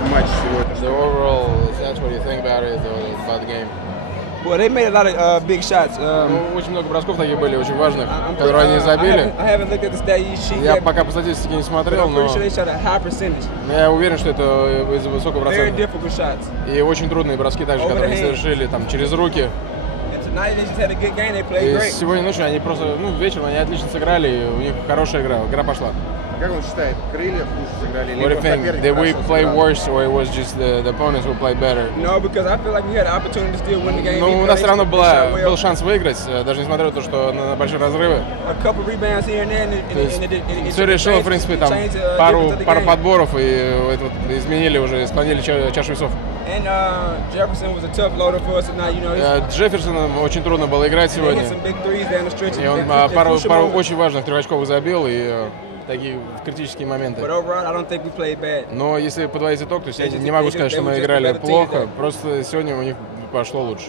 вашем матче сегодня? The overall, that's what you think about it, about the game. Well, they made a lot of big shots. Ну, очень много бросков таких были, очень важных, которые они забили. I haven't looked at the stat sheet Я yet, пока по статистике не but смотрел, I'm но pretty sure they shot a high percentage. я уверен, что это из-за высокого Very процента. difficult shots. И очень трудные броски также, Over которые the они hand. совершили там через руки. And tonight they just had a good game. They played И great. сегодня ночью они просто, ну, вечером они отлично сыграли, и у них хорошая игра пошла. Как он считает, крылья хуже сыграли? What do you think? соперник Did we хорошо play сыграл? worse, or it was just the opponents who played better? No, because I feel like we had an opportunity to still win the game. Ну, у нас все равно They shot well. был шанс выиграть, даже несмотря на то, что на большие разрывы. A couple rebounds here and there, and it Все решило, в принципе, там changed the пару difference of the game. подборов, и это вот изменили уже, склонили чашу весов. And Jefferson was a tough loader for us tonight. You know, Джефферсоном очень трудно было играть he сегодня. hit some big threes down the stretch. И он пару очень важных трехочковых забил, и такие критические моменты. But overall, I don't think we played bad. Но если подводить итог, то есть я не могу сказать, что мы играли плохо, просто сегодня у них пошло лучше.